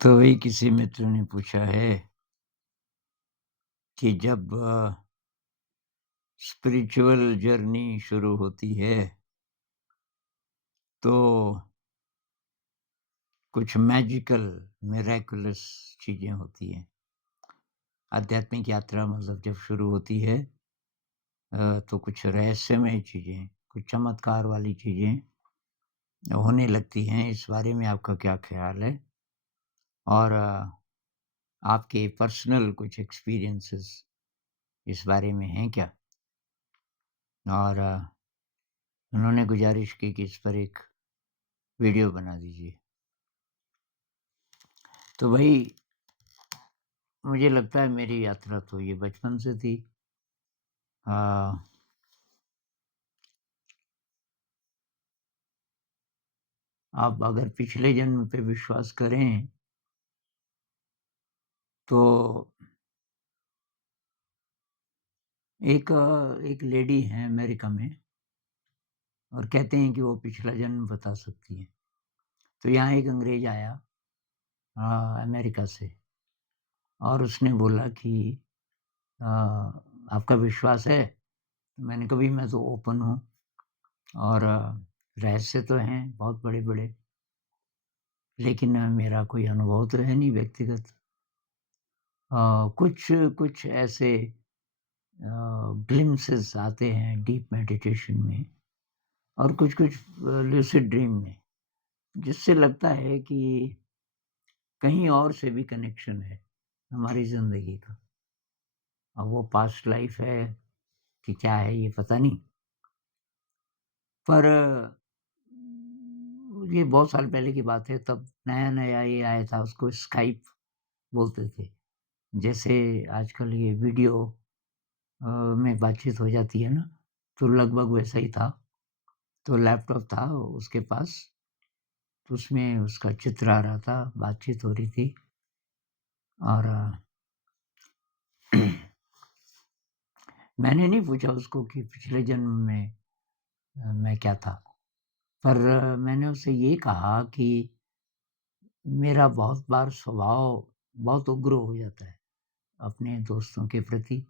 तो वही किसी मित्र ने पूछा है कि जब स्पिरिचुअल जर्नी शुरू होती है, तो कुछ मैजिकल, मिरेकुलस चीज़ें होती हैं। आध्यात्मिक यात्रा मतलब जब शुरू होती है तो कुछ रहस्यमय चीज़ें, कुछ चमत्कार वाली चीज़ें होने लगती हैं। इस बारे में आपका क्या ख़्याल है? और आपके पर्सनल कुछ एक्सपीरियंसेस इस बारे में हैं क्या? और उन्होंने गुज़ारिश की कि इस पर एक वीडियो बना दीजिए। तो वही मुझे लगता है मेरी यात्रा तो ये बचपन से थी। अ, आप अगर पिछले जन्म पे विश्वास करें, तो एक लेडी हैं अमेरिका में और कहते हैं कि वो पिछला जन्म बता सकती हैं। तो यहाँ एक अंग्रेज़ आया अमेरिका से और उसने बोला कि आपका विश्वास है? तो मैंने कहा भई मैं तो ओपन हूँ और रहस्य तो हैं बहुत बड़े-बड़े, लेकिन मेरा कोई अनुभव तो है नहीं व्यक्तिगत। कुछ कुछ ऐसे ग्लिम्पसेस आते हैं डीप मेडिटेशन में और कुछ-कुछ लूसिड ड्रीम में, जिससे लगता है कि कहीं और से भी कनेक्शन है हमारी ज़िंदगी का। अब वो पास्ट लाइफ़ है कि क्या है ये पता नहीं। पर ये बहुत साल पहले की बात है, तब नया-नया ये आया था, उसको स्काइप बोलते थे। जैसे आजकल ये वीडियो में बातचीत हो जाती है ना, तो लगभग वैसा ही था। तो लैपटॉप था उसके पास, तो उसमें उसका चित्र आ रहा था, बातचीत हो रही थी और मैंने नहीं पूछा उसको कि पिछले जन्म में मैं क्या था? पर मैंने उससे ये कहा कि मेरा बहुत बार स्वभाव बहुत उग्र हो जाता है, अपने दोस्तों के प्रति।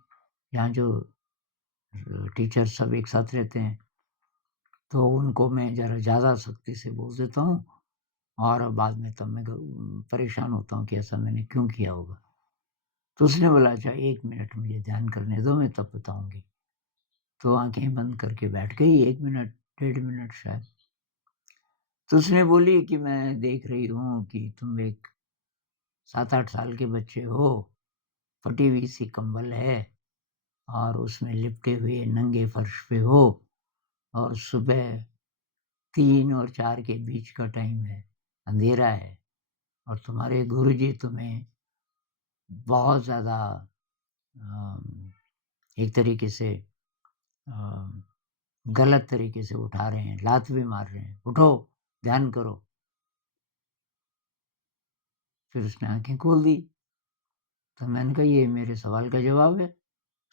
यहाँ जो टीचर सब एक साथ रहते हैं, तो उनको मैं ज़रा ज़्यादा सख्ती से बोल देता हूँ और बाद में तब मैं परेशान होता हूँ कि ऐसा मैंने क्यों किया होगा। तो उसने बोला अच्छा 1 मिनट मुझे ध्यान करने दो मैं तब बताऊँगी। तो आँखें बंद करके बैठ गई 1 मिनट, 1.5 मिनट शायद। तो उसने बोली कि मैं देख रही हूँ कि तुम एक 7-8 साल के बच्चे हो, फटी हुई सी कंबल है और उसमें लिपटे हुए नंगे फर्श पे हो और सुबह 3 और 4 के बीच का टाइम है, अंधेरा है और तुम्हारे गुरुजी तुम्हें बहुत ज़्यादा अम, एक तरीके से अ, गलत तरीके से उठा रहे हैं, लात भी मार रहे हैं, उठो, ध्यान करो। फिर उसने आँखें खोल दी, तो मैंने कहा ये मेरे सवाल का जवाब है?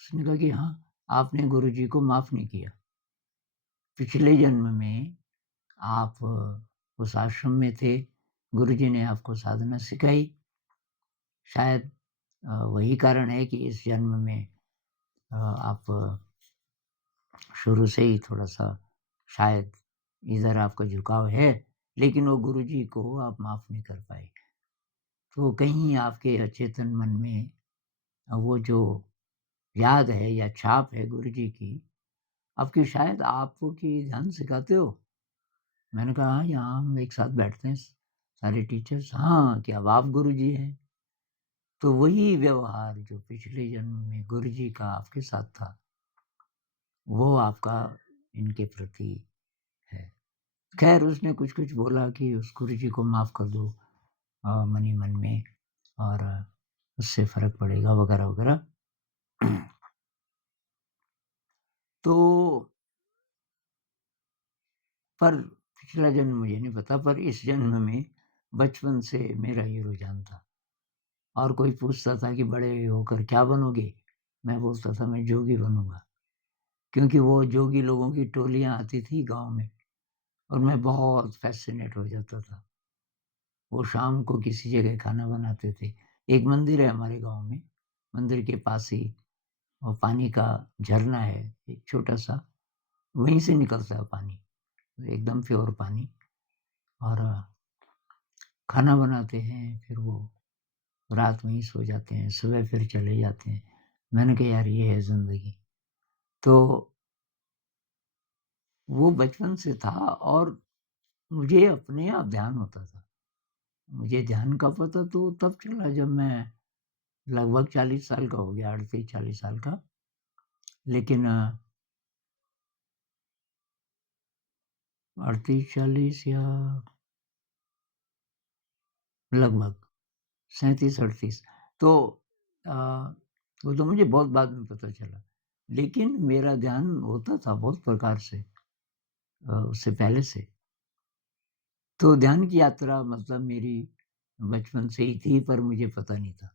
उसने कहा कि हाँ, आपने गुरुजी को माफ़ नहीं किया। पिछले जन्म में आप उस आश्रम में थे, गुरुजी ने आपको साधना सिखाई, शायद वही कारण है कि इस जन्म में आप शुरू से ही थोड़ा-सा शायद इधर आपका झुकाव है, लेकिन वो गुरुजी को आप माफ़ नहीं कर पाए। तो कहीं आपके अचेतन मन में वो जो याद है या छाप है गुरुजी की, आपकी शायद आपकी ध्यान सिखाते हो? मैंने कहा, "हाँ, यहाँ हम एक साथ बैठते हैं सारे टीचर्स।" "हाँ, कि अब आप गुरुजी हैं।" तो वही व्यवहार जो पिछले जन्म में गुरुजी का आपके साथ था, वो आपका इनके प्रति है। ख़ैर उसने कुछ-कुछ बोला कि उस गुरुजी को माफ़ कर दो मन ही मन में और उससे फ़र्क पड़ेगा वग़ैरह-वग़ैरह। तो पर पिछला जन्म मुझे नहीं पता, पर इस जन्म में बचपन से मेरा ये रुझान था और कोई पूछता था कि बड़े होकर क्या बनोगे? मैं बोलता था मैं जोगी बनूँगा, क्योंकि वो जोगी लोगों की टोलियाँ आती थी गाँव में और मैं बहुत फ़ैसिनेट हो जाता था। वो शाम को किसी जगह खाना बनाते थे। एक मंदिर है हमारे गाँव में, मंदिर के पास ही वो पानी का झरना है, एक छोटा-सा, वहीं से निकलता है पानी, एकदम प्योर पानी। और खाना बनाते हैं, फिर वो रात वहीं सो जाते हैं, सुबह फिर चले जाते हैं। मैंने कहा यार ये है ज़िंदगी। तो वो बचपन से था और मुझे अपने आप ध्यान होता था। मुझे ध्यान का पता तो तब चला जब मैं लगभग 40 साल का हो गया, 38-40 साल का। लेकिन 38-40 या लगभग 37-38, तो अ, वो तो मुझे बहुत बाद में पता चला। लेकिन मेरा ध्यान होता था बहुत प्रकार से उससे पहले से। तो ध्यान की यात्रा मतलब मेरी बचपन से ही थी, पर मुझे पता नहीं था।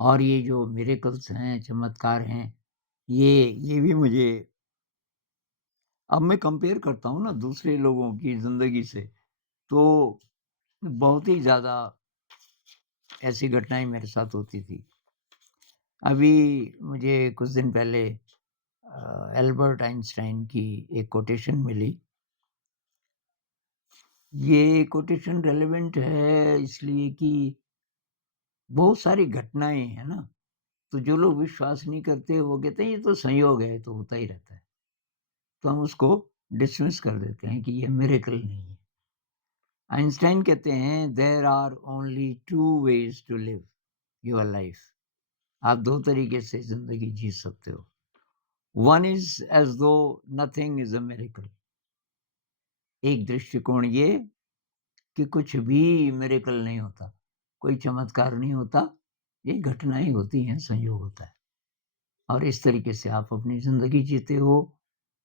और ये जो मिरेकल्स हैं, चमत्कार हैं, ये भी मुझे, अब मैं कंपेयर करता हूँ ना दूसरे लोगों की ज़िंदगी से, तो बहुत ही ज़्यादा ऐसी घटनाएँ मेरे साथ होती थी। अभी मुझे कुछ दिन पहले एल्बर्ट आइंस्टाइन की एक कोटेशन मिली। ये कोटेशन रेलेवेंट है इसलिए कि बहुत सारी घटनाएँ हैं ना, तो जो लोग विश्वास नहीं करते वो कहते हैं ये तो संयोग है, ये तो होता ही रहता है। तो हम उसको डिसमिस कर देते हैं कि ये मिरेकल नहीं है। आइंस्टाइन कहते हैं there are only 2 ways to live your life. आप 2 तरीके से ज़िंदगी जी सकते हो। One is as though nothing is a miracle. एक दृष्टिकोण ये कि कुछ भी मिरेकल नहीं होता, कोई चमत्कार नहीं होता, ये घटनाएँ होती हैं, संयोग होता है। और इस तरीके से आप अपनी ज़िंदगी जीते हो,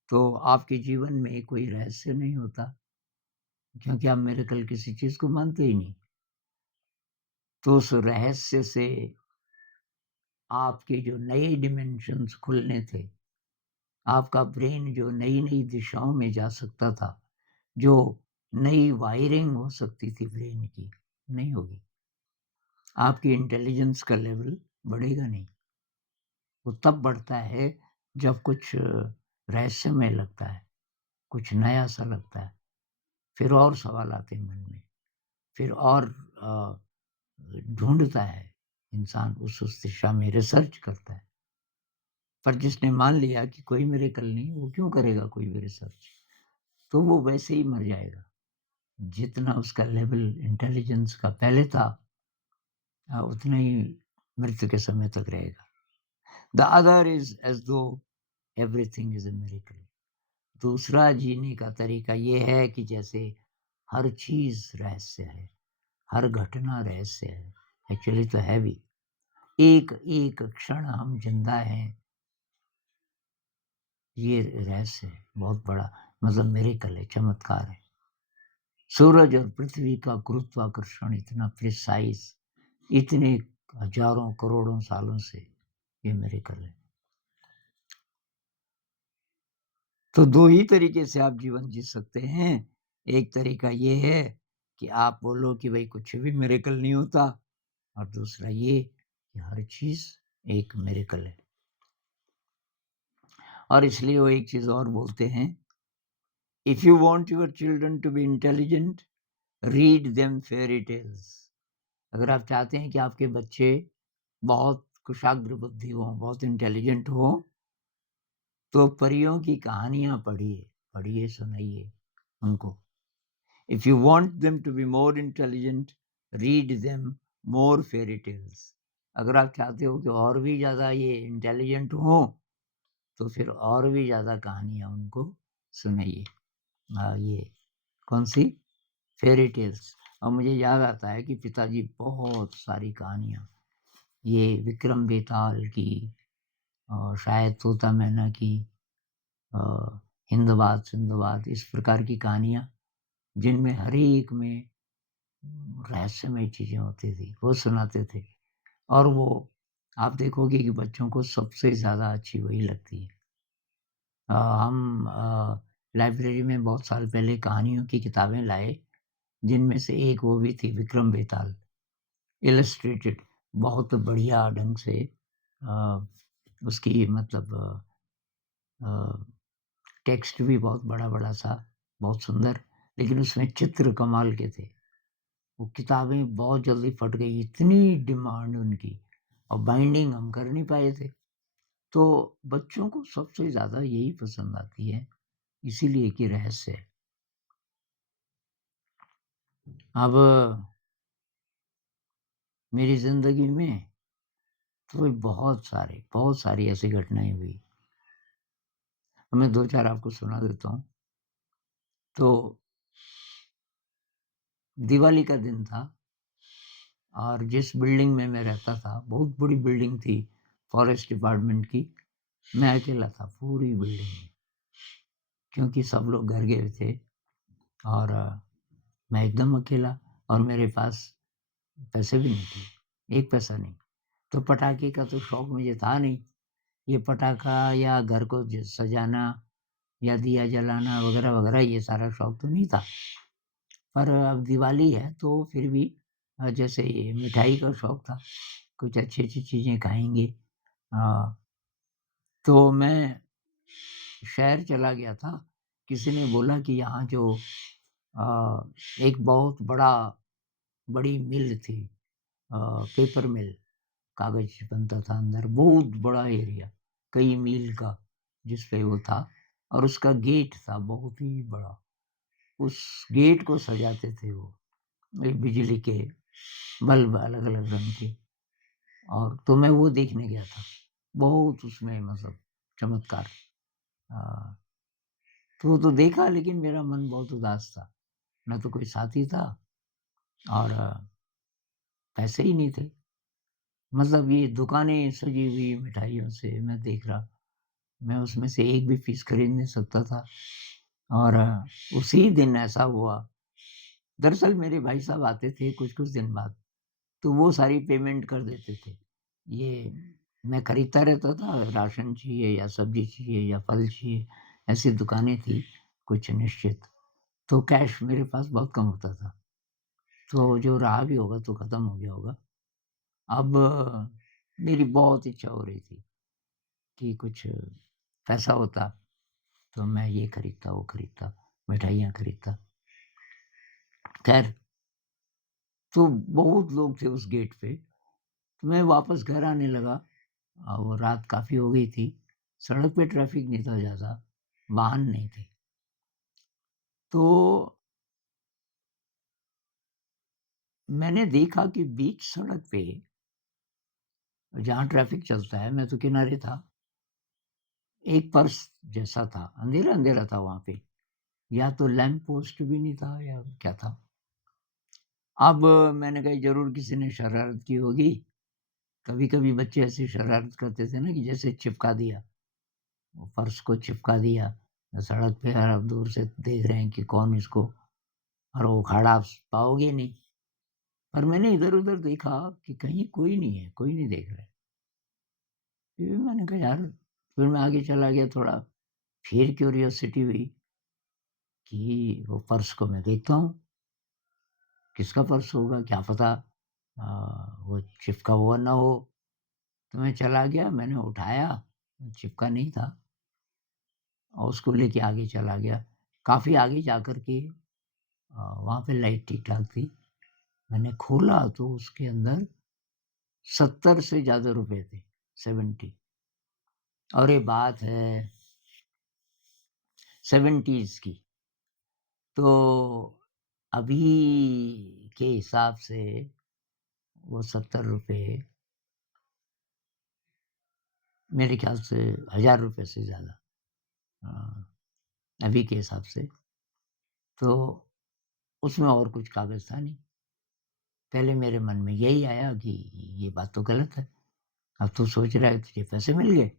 तो आपके जीवन में कोई रहस्य नहीं होता, क्योंकि आप मिरेकल किसी चीज़ को मानते ही नहीं। तो उस रहस्य से आपके जो नए डिमेंशन्स खुलने थे, आपका ब्रेन जो नई-नई दिशाओं में जा सकता था, जो नई वायरिंग हो सकती थी ब्रेन की, नहीं होगी। आपकी इंटेलिजेंस का लेवल बढ़ेगा नहीं। वो तब बढ़ता है जब कुछ रहस्यमय लगता है, कुछ नया-सा लगता है, फिर और सवाल आते हैं मन में, फिर और अ, ढूँढता है इंसान उस दिशा में रिसर्च करता है। पर जिसने मान लिया कि कोई मिरेकल नहीं, वो क्यों करेगा कोई भी रिसर्च? तो वो वैसे ही मर जाएगा। जितना उसका लेवल इंटेलिजेंस का पहले था उतना ही मृत्यु के समय तक रहेगा। द अदर इज़ एज़ दो एवरीथिंग इज़ अ मिरेकल। दूसरा जीने का तरीका ये है कि जैसे हर चीज़ रहस्य है, हर घटना रहस्य है। एक्चुअली तो है भी। एक-एक क्षण हम ज़िंदा हैं, ये रहस्य है बहुत बड़ा, मतलब मिरेकल है, चमत्कार है। सूरज और पृथ्वी का गुरुत्वाकर्षण इतना प्रिसाइज़, इतने हज़ारों करोड़ों सालों से, ये मिरेकल है। तो 2 ही तरीके से आप जीवन जी सकते हैं। एक तरीका ये है कि आप बोलो कि भई कुछ भी मिरेकल नहीं होता, और दूसरा ये कि हर चीज़ एक मिरेकल है। और इसलिए वो एक चीज़ और बोलते हैं, if you want your children to be intelligent, read them fairy tales. अगर आप चाहते हैं कि आपके बच्चे बहुत कुशाग्र बुद्धि हों, बहुत इंटेलिजेंट हों, तो परियों की कहानियाँ पढ़िए, पढ़िए, सुनाइए उनको। If you want them to be more intelligent, read them more fairy tales. अगर आप चाहते हो कि और भी ज़्यादा ये इंटेलिजेंट हों, तो फिर और भी ज़्यादा कहानियाँ उनको सुनाइए। ये कौन-सी? Fairy tales. और मुझे याद आता है कि पिताजी बहुत सारी कहानियाँ, ये विक्रम बेताल की और शायद तोता मैना की, अ, हिंद-बाद, सिंध-बाद, इस प्रकार की कहानियाँ, जिनमें हर एक में रहस्यमय चीज़ें होती थी, वो सुनाते थे। और वो आप देखोगे कि बच्चों को सबसे ज़्यादा अच्छी वही लगती है। हम लाइब्रेरी में बहुत साल पहले कहानियों की किताबें लाए, जिनमें से एक वो भी थी विक्रम बेताल, इलस्ट्रेटेड, बहुत बढ़िया ढंग से उसकी मतलब टेक्स्ट भी बहुत बड़ा-बड़ा सा, बहुत सुंदर, लेकिन उसमें चित्र कमाल के थे। वो किताबें बहुत जल्दी फट गई, इतनी डिमांड उनकी, और बाइंडिंग हम कर नहीं पाए थे। तो बच्चों को सबसे ज़्यादा यही पसंद आती है, इसीलिए कि रहस्य है। अब मेरी ज़िंदगी में तो बहुत सारी ऐसी घटनाएँ हुई। मैं 2-4 आपको सुना देता हूँ। तो दिवाली का दिन था और जिस बिल्डिंग में मैं रहता था, बहुत बड़ी बिल्डिंग थी फॉरेस्ट डिपार्टमेंट की। मैं अकेला था पूरी बिल्डिंग में, क्योंकि सब लोग घर गए थे और मैं एकदम अकेला, और मेरे पास पैसे भी नहीं थे, 1 पैसा नहीं। तो पटाखे का तो शौक मुझे था नहीं। ये पटाखा या घर को सजाना या दिया जलाना वगैरह-वगैरह, ये सारा शौक तो नहीं था। पर अब दिवाली है तो फिर भी जैसे ये मिठाई का शौक था, कुछ अच्छी-अच्छी चीज़ें खाएँगे। अ, तो मैं शहर चला गया था। किसी ने बोला कि यहाँ जो एक बहुत बड़ी मिल थी, पेपर मिल, कागज़ बनता था अंदर, बहुत बड़ा एरिया, कई मील का जिस पे वो था, और उसका गेट था बहुत ही बड़ा। उस गेट को सजाते थे वो, एक बिजली के बल्ब अलग-अलग रंग के, और तो मैं वो देखने गया था। बहुत उसमें मतलब चमत्कार। अ, तो वो तो देखा, लेकिन मेरा मन बहुत उदास था। ना तो कोई साथी था और पैसे ही नहीं थे। मतलब ये दुकानें सजी हुई मिठाइयों से मैं देख रहा, मैं उसमें से एक भी पीस खरीद नहीं सकता था। और उसी दिन ऐसा हुआ, दरअसल मेरे भाई साहब आते थे कुछ-कुछ दिन बाद, तो वो सारी पेमेंट कर देते थे। ये मैं खरीदता रहता था, राशन चाहिए या सब्ज़ी चाहिए या फल चाहिए, ऐसी दुकानें थी कुछ निश्चित, तो कैश मेरे पास बहुत कम होता था। तो जो रहा भी होगा तो खत्म हो गया होगा। अब मेरी बहुत इच्छा हो रही थी कि कुछ पैसा होता तो मैं ये खरीदता, वो खरीदता, मिठाइयाँ खरीदता। ख़ैर, तो बहुत लोग थे उस गेट पे, तो मैं वापस घर आने लगा। वो रात काफ़ी हो गई थी, सड़क पे ट्रैफ़िक नहीं था ज़्यादा, वाहन नहीं थे। तो मैंने देखा कि बीच सड़क पे, जहाँ ट्रैफ़िक चलता है, मैं तो किनारे था, एक पर्स जैसा था, अंधेरा-अंधेरा था वहाँ पे, या तो लैंप पोस्ट भी नहीं था या क्या था। अब मैंने कहा ज़रूर किसी ने शरारत की होगी। कभी-कभी बच्चे ऐसी शरारत करते थे ना कि जैसे चिपका दिया, वो पर्स को चिपका दिया सड़क पे, और आप दूर से देख रहे हैं कि कौन इसको, और वो उखाड़ा आप पाओगे नहीं। पर मैंने इधर-उधर देखा कि कहीं कोई नहीं है, कोई नहीं देख रहा है। फिर मैंने कहा यार, फिर मैं आगे चला गया थोड़ा, फिर क्यूरियोसिटी हुई कि वो पर्स को मैं देखता हूँ, किसका पर्स होगा क्या पता वो चिपका हुआ ना हो। तो मैं चला गया, मैंने उठाया, चिपका नहीं था, और उसको लेके आगे चला गया। काफ़ी आगे जाकर के वहाँ पे लाइट ठीक-ठाक थी। मैंने खोला तो उसके अंदर 70 से ज़्यादा रुपए थे, 70, और ये बात है 70s की। तो अभी के हिसाब से वो 70 रुपए मेरे ख़्याल से ₹1000 से ज़्यादा, अ, अभी के हिसाब से। तो उसमें और कुछ कागज़ था नहीं। पहले मेरे मन में यही आया कि ये बात तो गलत है। अब तू सोच रहा है तुझे पैसे मिल गए,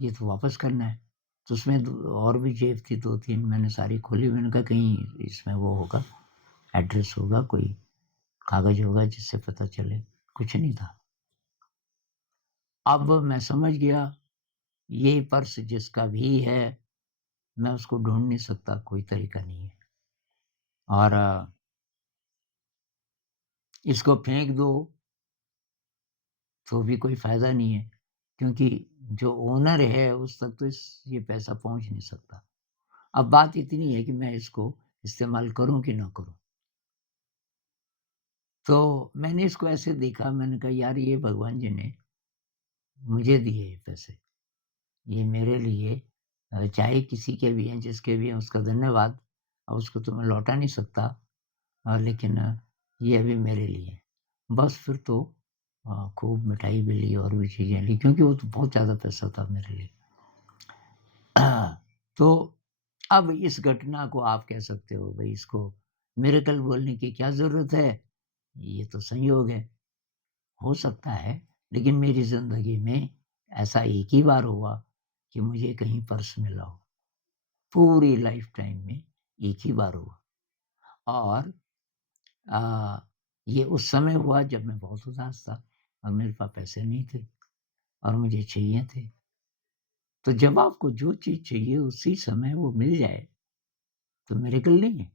ये तो वापस करना है। तो उसमें दो और भी जेब थी 2-3, मैंने सारी खोली, मैंने कहा कहीं इसमें वो होगा, एड्रेस होगा, कोई कागज़ होगा जिससे पता चले, कुछ नहीं था। अब मैं समझ गया ये पर्स जिसका भी है, मैं उसको ढूँढ नहीं सकता, कोई तरीका नहीं है। और इसको फेंक दो तो भी कोई फ़ायदा नहीं है, क्योंकि जो ओनर है उस तक तो ये पैसा पहुँच नहीं सकता। अब बात इतनी है कि मैं इसको इस्तेमाल करूँ कि ना करूँ? तो मैंने इसको ऐसे देखा, मैंने कहा यार ये भगवान जी ने मुझे दिए ये पैसे, ये मेरे लिए चाहे किसी के भी हैं, जिसके भी हैं उसका धन्यवाद। अब उसको तो मैं लौटा नहीं सकता, लेकिन ये अभी मेरे लिए हैं। बस फिर तो खूब मिठाई भी ली और भी चीज़ें ली, क्योंकि वो तो बहुत ज़्यादा पैसा था मेरे लिए। तो अब इस घटना को आप कह सकते हो भई इसको मिरेकल बोलने की क्या ज़रूरत है? ये तो संयोग है। हो सकता है, लेकिन मेरी ज़िंदगी में ऐसा एक ही बार हुआ कि मुझे कहीं पर्स मिला हो। पूरी लाइफ़ टाइम में एक ही बार हुआ, और अ, ये उस समय हुआ जब मैं बहुत उदास था और मेरे पास पैसे नहीं थे और मुझे चाहिए थे। तो जब आपको जो चीज़ चाहिए उसी समय वो मिल जाए, तो मिरेकल नहीं है?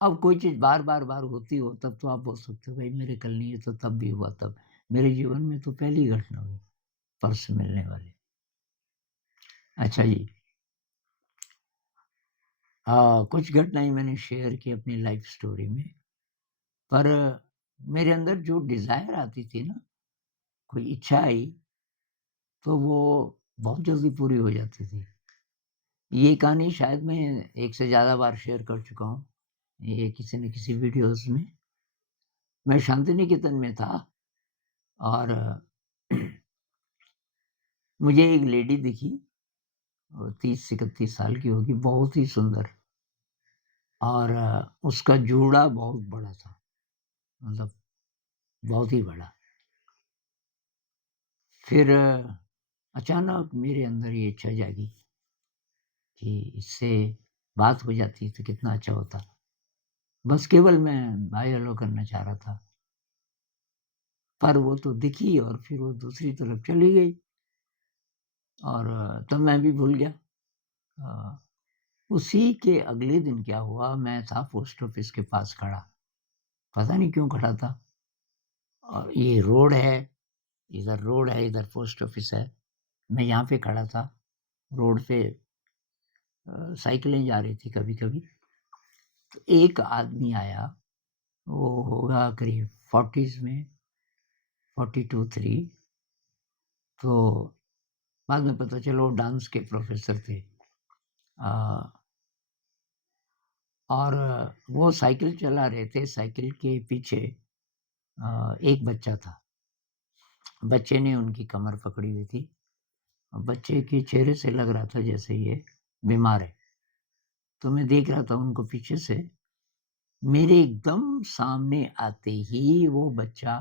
अब कोई चीज़ बार-बार होती हो तब तो आप बोल सकते हो भाई मिरेकल नहीं है, तो तब भी हुआ तब। मेरे जीवन में तो पहली घटना हुई पर्स मिलने वाली। अच्छा जी। कुछ घटनाएँ मैंने शेयर की अपनी लाइफ़ स्टोरी में, पर मेरे अंदर जो डिज़ायर आती थी ना, कोई इच्छा आई, तो वो बहुत जल्दी पूरी हो जाती थी। ये कहानी शायद मैं एक से ज़्यादा बार शेयर कर चुका हूँ, ये किसी न किसी वीडियोज़ में। मैं शांति निकेतन में था और मुझे एक लेडी दिखी, 30 से 31 साल की होगी, बहुत ही सुंदर, और उसका जूड़ा बहुत बड़ा था, मतलब बहुत ही बड़ा। फिर अचानक मेरे अंदर ये इच्छा जागी कि इससे बात हो जाती तो कितना अच्छा होता। बस केवल मैं हाय हेलो करना चाह रहा था, पर वो तो दिखी और फिर वो दूसरी तरफ चली गई, और तब मैं भी भूल गया। अ, उसी के अगले दिन क्या हुआ, मैं था पोस्ट ऑफिस के पास खड़ा, पता नहीं क्यों खड़ा था, और ये रोड है, इधर रोड है, इधर पोस्ट ऑफिस है। मैं यहाँ पे खड़ा था, रोड पे साइकिलें जा रही थी कभी-कभी, तो एक आदमी आया, वो होगा करीब 40s में, 42-3, तो बाद में पता चला वो डांस के प्रोफ़ेसर थे। अ, और वो साइकिल चला रहे थे, साइकिल के पीछे एक बच्चा था। बच्चे ने उनकी कमर पकड़ी हुई थी, और बच्चे के चेहरे से लग रहा था जैसे ये बीमार है। तो मैं देख रहा था उनको पीछे से, मेरे एकदम सामने आते ही वो बच्चा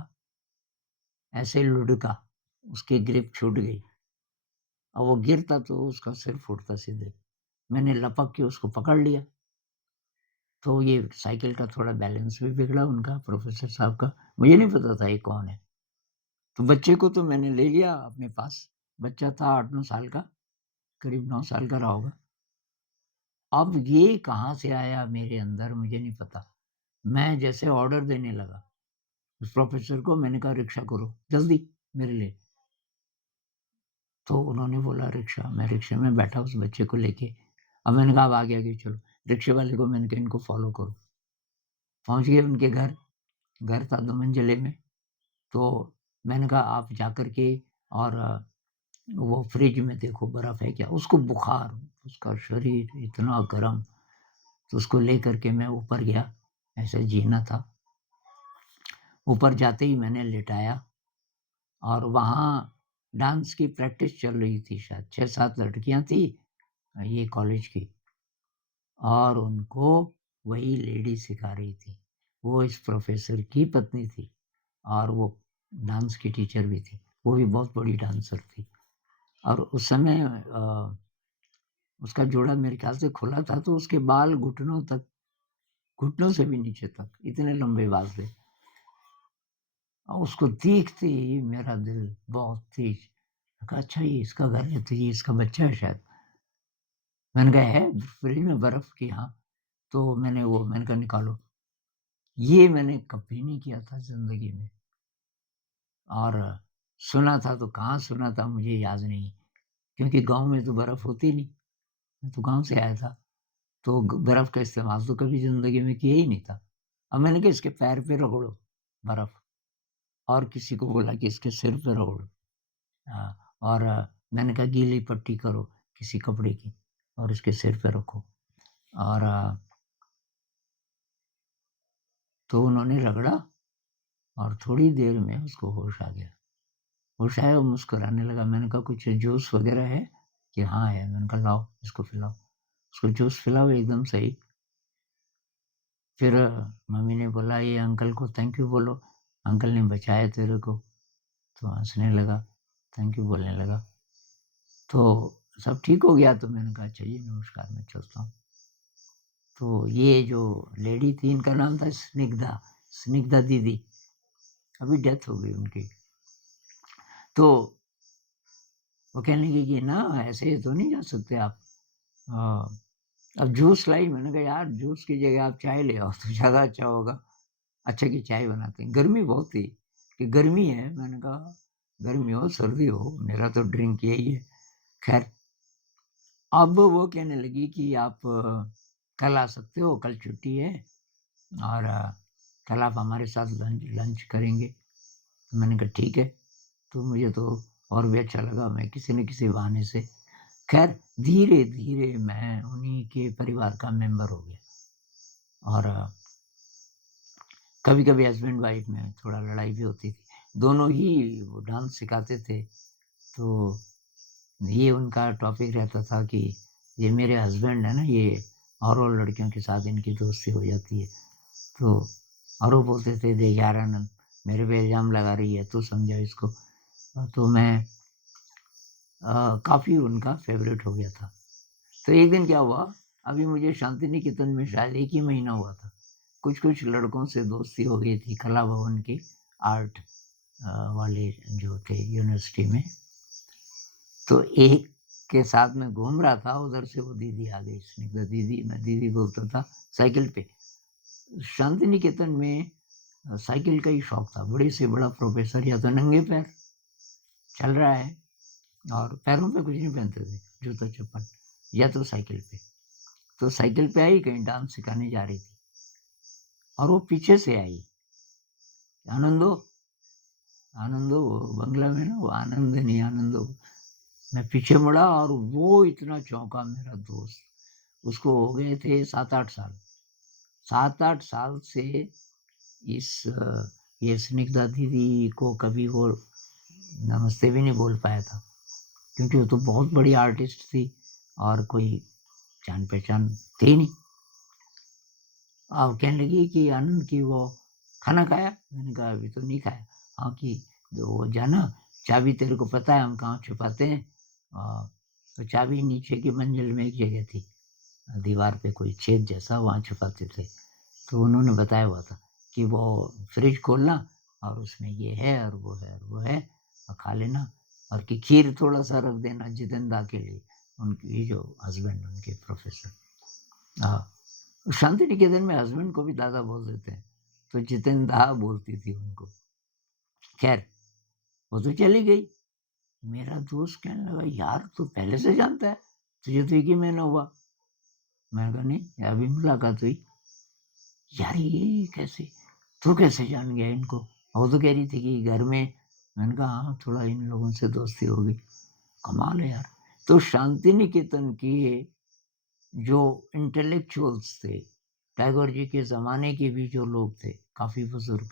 ऐसे लुढ़का, उसकी ग्रिप छूट गई और वो गिरता तो उसका सिर फूटता सीधे। मैंने लपक के उसको पकड़ लिया, तो ये साइकिल का थोड़ा बैलेंस भी बिगड़ा उनका, प्रोफ़ेसर साहब का। मुझे नहीं पता था ये कौन है। तो बच्चे को तो मैंने ले लिया अपने पास। बच्चा था 8-9 साल का, करीब 9 साल का रहा होगा। अब ये कहाँ से आया मेरे अंदर मुझे नहीं पता। मैं जैसे ऑर्डर देने लगा उस प्रोफ़ेसर को, मैंने कहा रिक्शा करो, जल्दी मेरे लिए। तो उन्होंने बोला रिक्शा, मैं रिक्शे में बैठा उस बच्चे को लेके। अब मैंने कहा अब आगे-आगे चलो। रिक्शे वाले को मैंने कहा इनको फ़ॉलो करो। पहुँच गए उनके घर, घर था 2 मंजिले में। तो मैंने कहा आप जाकर के और वो फ्रिज में देखो बर्फ़ है क्या? उसको बुखार, उसका शरीर इतना गरम, तो उसको लेकर के मैं ऊपर गया, ऐसे जीना था। ऊपर जाते ही मैंने लिटाया, और वहाँ डांस की प्रैक्टिस चल रही थी शायद, 6-7 लड़कियाँ थी, ये कॉलेज की, और उनको वही लेडी सिखा रही थी। वो इस प्रोफ़ेसर की पत्नी थी, और वो डांस की टीचर भी थी। वो भी बहुत बड़ी डांसर थी, और उस समय उसका जोड़ा मेरे ख़्याल से खुला था, तो उसके बाल घुटनों तक, घुटनों से भी नीचे तक इतने लंबे बाल थे। और उसको देखते ही मेरा दिल बहुत तेज़, मैंने कहा अच्छा ये इसका घर है, तो ये इसका बच्चा है शायद। मैंने कहा है फ्रिज में बर्फ़ की? हाँ। तो मैंने कहा निकालो। ये मैंने कभी नहीं किया था ज़िंदगी में। और सुना था तो कहाँ सुना था मुझे याद नहीं, क्योंकि गाँव में तो बर्फ़ होती नहीं, मैं तो गाँव से आया था, तो ग बर्फ़ का इस्तेमाल तो कभी ज़िंदगी में किया ही नहीं था। अब मैंने कहा इसके पैर पे रगड़ो बर्फ़, और किसी को बोला कि इसके सिर पे रगड़ो। और मैंने कहा गीली पट्टी करो किसी कपड़े की और इसके सिर पे रखो। और तो उन्होंने रगड़ा और थोड़ी देर में उसको होश आ गया। होश आया, वो मुस्कुराने लगा। मैंने कहा कुछ जूस वग़ैरह है? कि हाँ है। मैंने कहा लाओ इसको पिलाओ। उसको जूस पिलाओ एकदम सही। फिर मम्मी ने बोला ये अंकल को थैंक यू बोलो, अंकल ने बचाया तेरे को। तो हँसने लगा, थैंक यू बोलने लगा। तो सब ठीक हो गया, तो मैंने कहा अच्छा जी नमस्कार, मैं चलता हूँ। तो ये जो लेडी थी इनका नाम था स्निग्धा, स्निग्धा दीदी, अभी डेथ हो गई उनकी। तो वो कहने लगी कि ना ऐसे तो नहीं जा सकते आप। अब जूस लाई। मैंने कहा यार जूस की जगह आप चाय ले आओ तो ज़्यादा अच्छा होगा। अच्छा की चाय बनाते हैं। गर्मी बहुत थी कि गर्मी है। मैंने कहा गर्मी हो सर्दी हो मेरा तो ड्रिंक यही है। खैर अब वो कहने लगी कि आप कल आ सकते हो, कल छुट्टी है और कल आप हमारे साथ लंच लंच करेंगे। तो मैंने कहा ठीक है। तो मुझे तो और भी अच्छा लगा, मैं किसी न किसी बहाने से खैर धीरे-धीरे मैं उन्हीं के परिवार का मेंबर हो गया। और कभी-कभी हस्बैंड-वाइफ में थोड़ा लड़ाई भी होती थी। दोनों ही वो डांस सिखाते थे, तो ये उनका टॉपिक रहता था कि ये मेरे हस्बैंड है ना, ये और लड़कियों के साथ इनकी दोस्ती हो जाती है। तो और वो बोलते थे देख यार आनंद मेरे पे इल्ज़ाम लगा रही है, तू समझा इसको। तो मैं काफ़ी उनका फ़ेवरेट हो गया था। तो एक दिन क्या हुआ, अभी मुझे शांति निकेतन में शायद 1 ही महीना हुआ था। कुछ-कुछ लड़कों से दोस्ती हो गई थी कला भवन के आर्ट वाले जो थे यूनिवर्सिटी में। तो एक के साथ मैं घूम रहा था, उधर से वो दीदी आ गई, स्निग्धा दीदी, मैं दीदी बोलता था, साइकिल पे। शांति निकेतन में साइकिल का ही शौक था, बड़े से बड़ा प्रोफ़ेसर या तो नंगे पैर चल रहा है और पैरों पे कुछ नहीं पहनते थे, जूता-चप्पल या तो साइकिल पे। तो साइकिल पे आई, कहीं डांस सिखाने जा रही थी और वो पीछे से आई, "आनंदो, आनंदो" बंगला में ना वो आनंद नहीं आनंदो। मैं पीछे मुड़ा और वो इतना चौंका मेरा दोस्त, उसको हो गए थे 7-8 साल। 7-8 साल से इस ये स्निग्धा दीदी को कभी वो नमस्ते भी नहीं बोल पाया था, क्योंकि वो तो बहुत बड़ी आर्टिस्ट थी और कोई जान-पहचान थी नहीं। अब कहने लगी कि आनंद कि वो खाना खाया? मैंने कहा अभी तो नहीं खाया। हाँ कि वो जाना चाबी तेरे को पता है हम कहाँ छुपाते हैं? तो चाबी नीचे की मंजिल में एक जगह थी, दीवार पे कोई छेद जैसा वहाँ छुपाते थे। तो उन्होंने बताया हुआ था कि वो फ्रिज खोलना और उसमें ये है और वो है और वो है और खा लेना और कि खीर थोड़ा-सा रख देना जितेंद्र के लिए, उनकी जो हस्बैंड उनके प्रोफ़ेसर। हाँ। शांति निकेतन में हस्बैंड को भी दादा बोल देते हैं, तो जितेंद्र बोलती थी उनको। खैर, वो तो चली गई। मेरा दोस्त कहने लगा, "यार तू पहले से जानता है? तुझे तो 1 ही महीना हुआ।" मैंने कहा, "नहीं, अभी मुलाकात हुई।" "यार ये कैसे? तू कैसे जान गया इनको?" वो तो कह रही थी कि घर में मैंने कहा, "हाँ, थोड़ा इन लोगों से दोस्ती हो गई।" कमाल है यार! तो शांति निकेतन के जो इंटेलेक्चुअल्स थे, टैगोर जी के ज़माने के भी जो लोग थे, काफ़ी बुज़ुर्ग,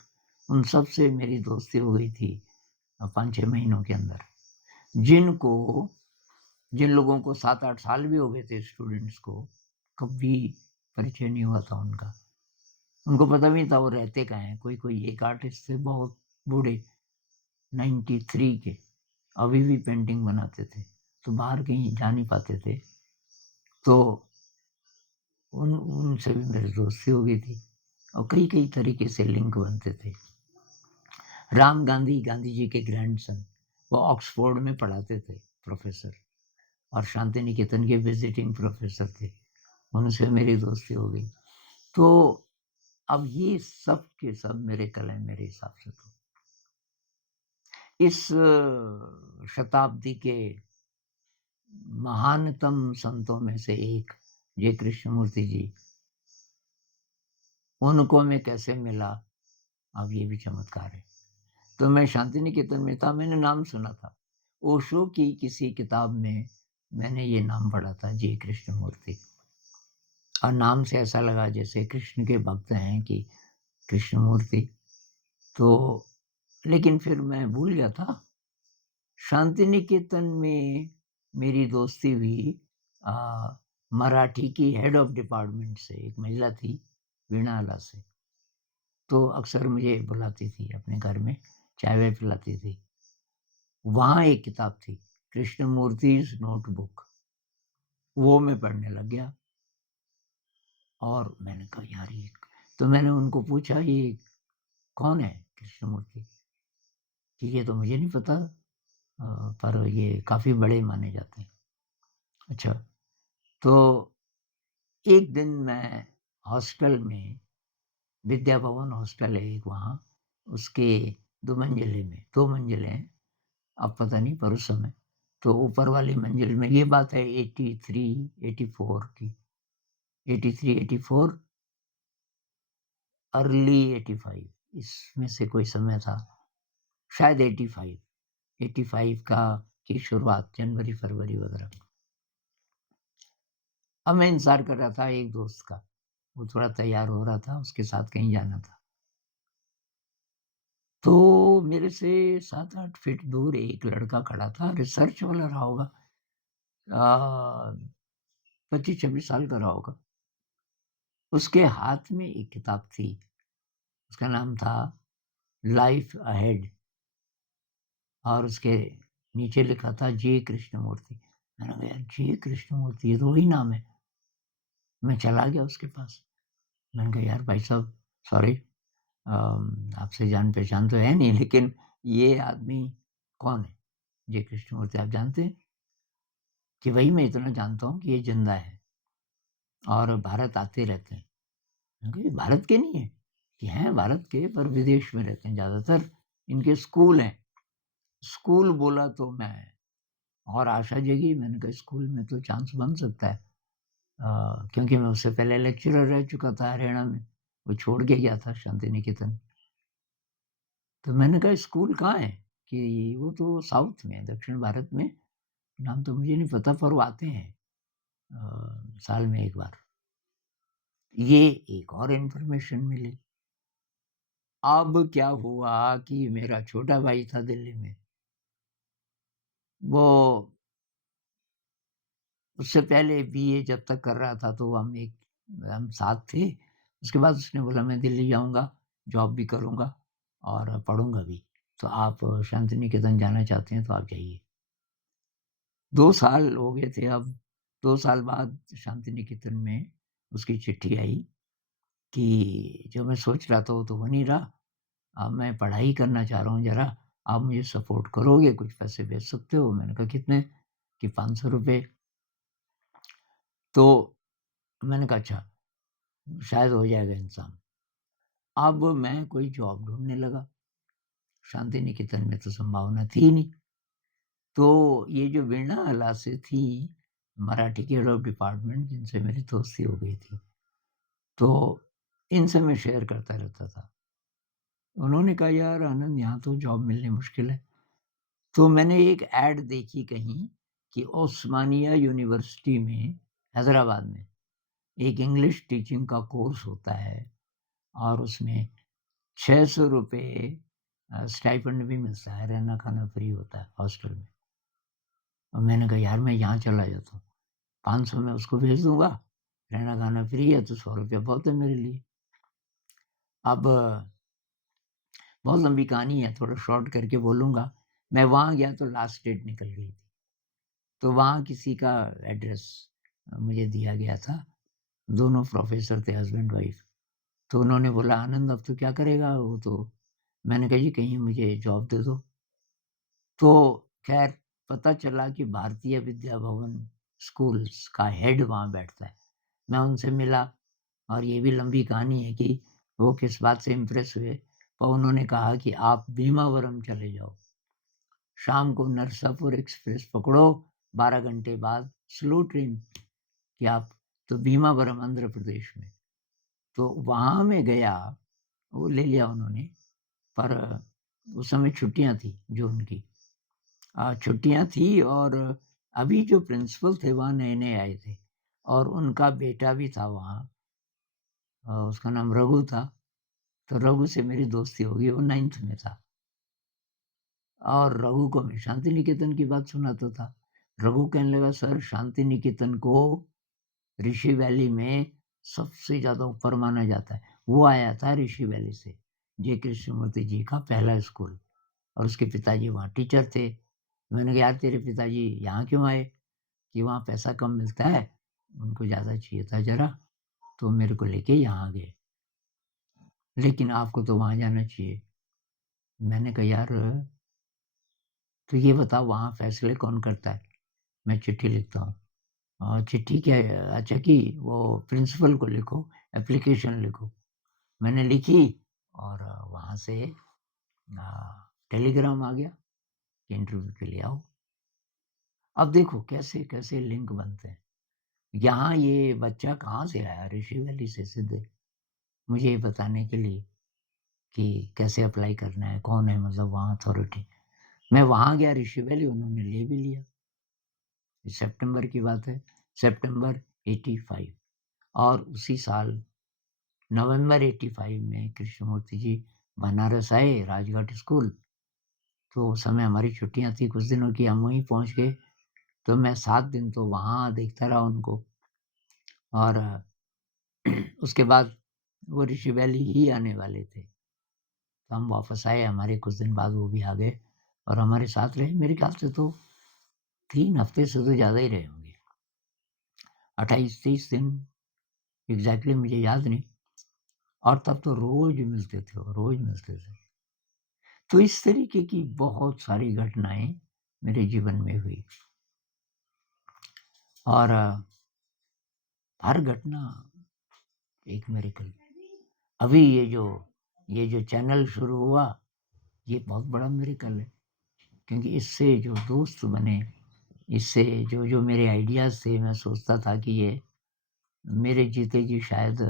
उन सब से मेरी दोस्ती हो गई थी 5-6 महीनों के अंदर। जिनको जिन लोगों को 7-8 साल भी हो गए थे स्टूडेंट्स को, कभी परिचय नहीं हुआ था उनका। उनको पता भी नहीं था वो रहते कहाँ हैं। कोई-कोई एक आर्टिस्ट थे बहुत बूढ़े 93 के, अभी भी पेंटिंग बनाते थे, तो बाहर कहीं जा नहीं पाते थे। तो उनसे भी मेरी दोस्ती हो गई थी और कई-कई तरीके से लिंक बनते थे। राम गांधी, गांधी जी के ग्रैंडसन, वो ऑक्सफोर्ड में पढ़ाते थे प्रोफ़ेसर और शांति निकेतन के विज़िटिंग प्रोफ़ेसर थे, उनसे मेरी दोस्ती हो गई। तो अब ये सब के सब मिरेकल है मेरे हिसाब से तो। इस शताब्दी के महानतम संतों में से एक ये कृष्णमूर्ति जी, उनको मैं कैसे मिला, अब ये भी चमत्कार है। तो मैं शांति निकेतन में था, मैंने नाम सुना था। ओशो की किसी किताब में मैंने ये नाम पढ़ा था, जी कृष्णमूर्ति, और नाम से ऐसा लगा जैसे कृष्ण के भक्त हैं कि कृष्णमूर्ति। तो लेकिन फिर मैं भूल गया था। शांति निकेतन में मेरी दोस्ती हुई मराठी की हेड ऑफ डिपार्टमेंट से, एक महिला थी वीणा आला से। तो अक्सर मुझे बुलाती थी अपने घर में, चाय वाय पिलाती थी। वहाँ एक किताब थी, कृष्णमूर्ति's नोटबुक, वो मैं पढ़ने लग गया। और मैंने कहा यार ये, तो मैंने उनको पूछा ये कौन है कृष्णमूर्ति? कि ये तो मुझे नहीं पता, पर ये काफ़ी बड़े माने जाते हैं। अच्छा, तो एक दिन मैं हॉस्टल में, विद्या भवन हॉस्टल है एक वहाँ, उसके 2 मंजिले में, 2 मंजिलें हैं, अब पता नहीं पर उस समय, तो ऊपर वाली मंजिल में, ये बात है 83, 84 की, 83, 84, अर्ली 85, इसमें से कोई समय था, शायद 85, 85 का की शुरुआत, जनवरी, फरवरी वगैरह। अब मैं इंतज़ार कर रहा था एक दोस्त का, वो थोड़ा तैयार हो रहा था, उसके साथ कहीं जाना था। तो मेरे से 7-8 फीट दूर एक लड़का खड़ा था, रिसर्च वाला रहा होगा, 25-26 साल का रहा होगा। उसके हाथ में एक किताब थी, उसका नाम था लाइफ अहेड, और उसके नीचे लिखा था जे कृष्णमूर्ति। मैंने कहा यार जे कृष्णमूर्ति, ये तो वही नाम है। मैं चला गया उसके पास, मैंने कहा यार भाई साहब, सॉरी, आपसे जान पहचान तो है नहीं, लेकिन ये आदमी कौन है, जे कृष्णमूर्ति आप जानते हैं? कि वही मैं इतना जानता हूँ कि ये जिंदा है और भारत आते रहते हैं। मैंने कहा ये भारत के नहीं है? कि हैं भारत के, पर विदेश में रहते हैं ज़्यादातर, इनके स्कूल हैं। स्कूल बोला तो मैं और आशा जगी, मैंने कहा स्कूल में तो चांस बन सकता है, क्योंकि मैं उससे पहले लेक्चरर रह चुका था हरियाणा में, वो छोड़ के गया था शांति निकेतन। तो मैंने कहा स्कूल कहाँ है? कि वो तो साउथ में है, दक्षिण भारत में, नाम तो मुझे नहीं पता, पर वो आते हैं साल में एक बार। ये एक और इन्फॉर्मेशन मिली। अब क्या हुआ कि मेरा छोटा भाई था दिल्ली में, वो उससे पहले बीए जब तक कर रहा था तो हम साथ थे। उसके बाद उसने बोला मैं दिल्ली जाऊँगा, जॉब भी करूँगा और पढ़ूँगा भी। तो आप शांति निकेतन जाना चाहते हैं तो आप जाइए। 2 साल हो गए थे अब, 2 साल बाद शांति निकेतन में उसकी चिट्ठी आई कि जो मैं सोच रहा था वो तो हो नहीं रहा। अब मैं पढ़ाई करना चाह रहा हूँ ज़रा, आप मुझे सपोर्ट करोगे? कुछ पैसे भेज सकते हो? मैंने कहा कितने? कि ₹500। तो मैंने कहा अच्छा, शायद हो जाएगा इंतज़ाम। अब मैं कोई जॉब ढूँढने लगा, शांति निकेतन में तो संभावना थी ही नहीं। तो ये जो वीणा अला से थी, मराठी के हेड ऑफ डिपार्टमेंट, जिनसे मेरी दोस्ती हो गई थी, तो इनसे मैं शेयर करता रहता था। उन्होंने कहा यार आनंद, यहाँ तो जॉब मिलनी मुश्किल है। तो मैंने एक ऐड देखी कहीं कि ओस्मानिया यूनिवर्सिटी में, हैदराबाद में, एक इंग्लिश टीचिंग का कोर्स होता है और उसमें ₹600 स्टाइपेंड भी मिलता है, रहना-खाना फ्री होता है हॉस्टल में। और मैंने कहा यार मैं यहाँ चला जाता हूँ, 500 मैं उसको भेज दूँगा, रहना-खाना फ्री है तो ₹100 बहुत है मेरे लिए। अब बहुत लंबी कहानी है, थोड़ा शॉर्ट करके बोलूँगा। मैं वहाँ गया तो लास्ट डेट निकल गई थी। तो वहाँ किसी का एड्रेस मुझे दिया गया था, दोनों प्रोफ़ेसर थे, हस्बैंड-वाइफ। तो उन्होंने बोला आनंद अब तू क्या करेगा? वो तो मैंने कहा जी कहीं मुझे जॉब दे दो। तो ख़ैर पता चला कि भारतीय विद्या भवन स्कूल्स का हेड वहाँ बैठता है। मैं उनसे मिला और ये भी लंबी कहानी है कि वो किस बात से इम्प्रेस हुए, और उन्होंने कहा कि आप भीमावरम चले जाओ, शाम को नरसापुर एक्सप्रेस पकड़ो, 12 घंटे बाद स्लो ट्रेन कि आप, तो भीमावरम आंध्र प्रदेश में। तो वहाँ मैं गया, वो ले लिया उन्होंने, पर उस समय छुट्टियाँ थी जून की। छुट्टियाँ थी और अभी जो प्रिंसिपल थे वहाँ नए-नए आए थे और उनका बेटा भी था वहाँ, उसका नाम रघु था। तो रघु से मेरी दोस्ती हो गई, वो 9th में था और रघु को मैं शांति निकेतन की बात सुनाता था। रघु कहने लगा, सर शांति निकेतन को ऋषि वैली में सबसे ज़्यादा ऊपर माना जाता है। वो आया था ऋषि वैली से, जे कृष्णमूर्ति जी का पहला स्कूल, और उसके पिताजी वहाँ टीचर थे। मैंने कहा, यार तेरे पिताजी यहाँ क्यों आए? कि वहाँ पैसा कम मिलता है, उनको ज़्यादा चाहिए था ज़रा, तो मेरे को लेके यहाँ आ गए। लेकिन आपको तो वहाँ जाना चाहिए। मैंने कहा, यार तो ये बताओ वहाँ फैसले कौन करता है? मैं चिट्ठी लिखता हूँ। चिट्ठी क्या है? अच्छा कि वो प्रिंसिपल को लिखो, एप्लीकेशन लिखो। मैंने लिखी और वहाँ से टेलीग्राम आ गया कि इंटरव्यू के लिए आओ। अब देखो कैसे-कैसे लिंक बनते हैं। यहाँ ये बच्चा कहाँ से आया? ऋषि वैली से सीधे, मुझे ये बताने के लिए कि कैसे अप्लाई करना है, कौन है मतलब वहाँ अथॉरिटी। मैं वहाँ गया ऋषि वैली, उन्होंने ले भी लिया। सितंबर की बात है, सितंबर 85, और उसी साल नवंबर 85 में कृष्णमूर्ति जी बनारस आए, राजघाट स्कूल। तो उस समय हमारी छुट्टियाँ थी कुछ दिनों की, हम वहीं पहुँच गए। तो मैं 7 दिन तो वहाँ देखता रहा उनको, और उसके बाद वो ऋषि वैली ही आने वाले थे। तो हम वापस आए, हमारे कुछ दिन बाद वो भी आ गए और हमारे साथ रहे। मेरे ख्याल से तो 3 हफ्ते से तो ज़्यादा ही रहे होंगे। 28-30 दिन एग्ज़ैक्टली मुझे याद नहीं, और तब तो रोज़ मिलते थे वो, रोज़ मिलते थे। तो इस तरीके की बहुत सारी घटनाएँ मेरे जीवन में हुई, और हर घटना एक मिरेकल। अभी ये जो चैनल शुरू हुआ, ये बहुत बड़ा मिरेकल है, क्योंकि इससे जो दोस्त बने, इससे जो मेरे आइडियाज़ थे, मैं सोचता था कि ये मेरे जीते जी शायद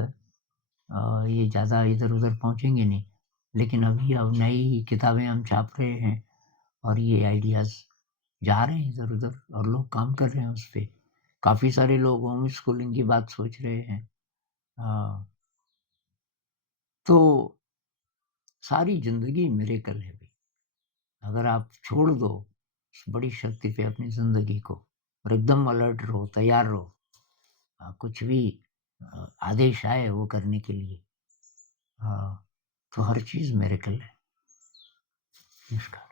ये ज़्यादा इधर-उधर पहुँचेंगे नहीं। लेकिन अभी अब नई किताबें हम छाप रहे हैं और ये आइडियाज़ जा रहे हैं इधर-उधर और लोग काम कर रहे हैं उस पे। काफ़ी सारे लोग होम स्कूलिंग की बात सोच रहे हैं। अ, तो सारी ज़िंदगी मिरेकल है भई। अगर आप छोड़ दो उस बड़ी शक्ति पे अपनी ज़िंदगी को और एकदम अलर्ट रहो, तैयार रहो, कुछ भी आदेश आए वो करने के लिए, तो हर चीज़ मिरेकल है इसका।